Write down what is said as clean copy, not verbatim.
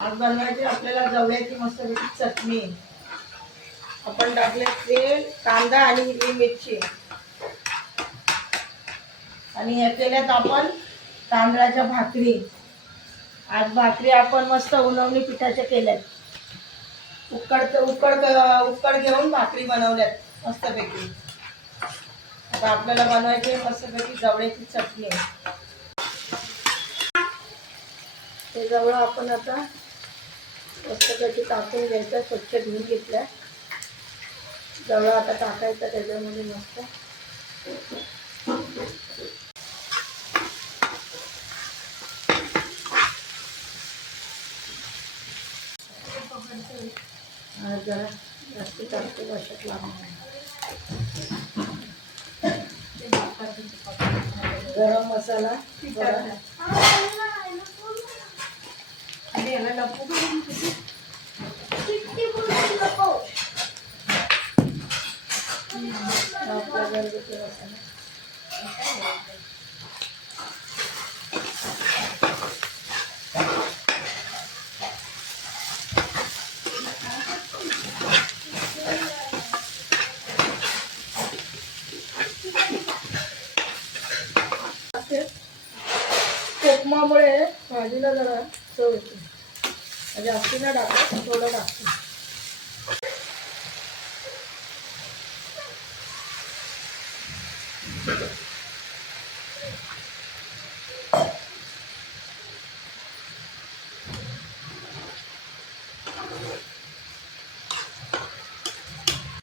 आज बनवायची आपल्याला जवळ्याची मस्तपैकी चटणी। आपण टाकले तेल, कांदा आणि हिरवी मिरची आणि हे केल्यात आपण तांदळाच्या भाकरी। आज भाकरी आपण मस्त उन्हावणी पिठाच्या केल्यात। उकड घेऊन भाकरी बनवल्यात मस्तपैकी। आता आपल्याला बनवायची मस्तपैकी जवळ्याची चटणी। हे जवळ आपण आता मस्तपैकी टाकून घ्यायचं, स्वच्छ धुवून घेतलं। जवळ आता टाकायचं त्याच्यामध्ये मस्त। जरा जास्त टाकतो अशात लागणार। गरम मसाला उपमामुळे भाजीला जरा चव येते। जास्ती ना टाकतो, थोडं टाकतो।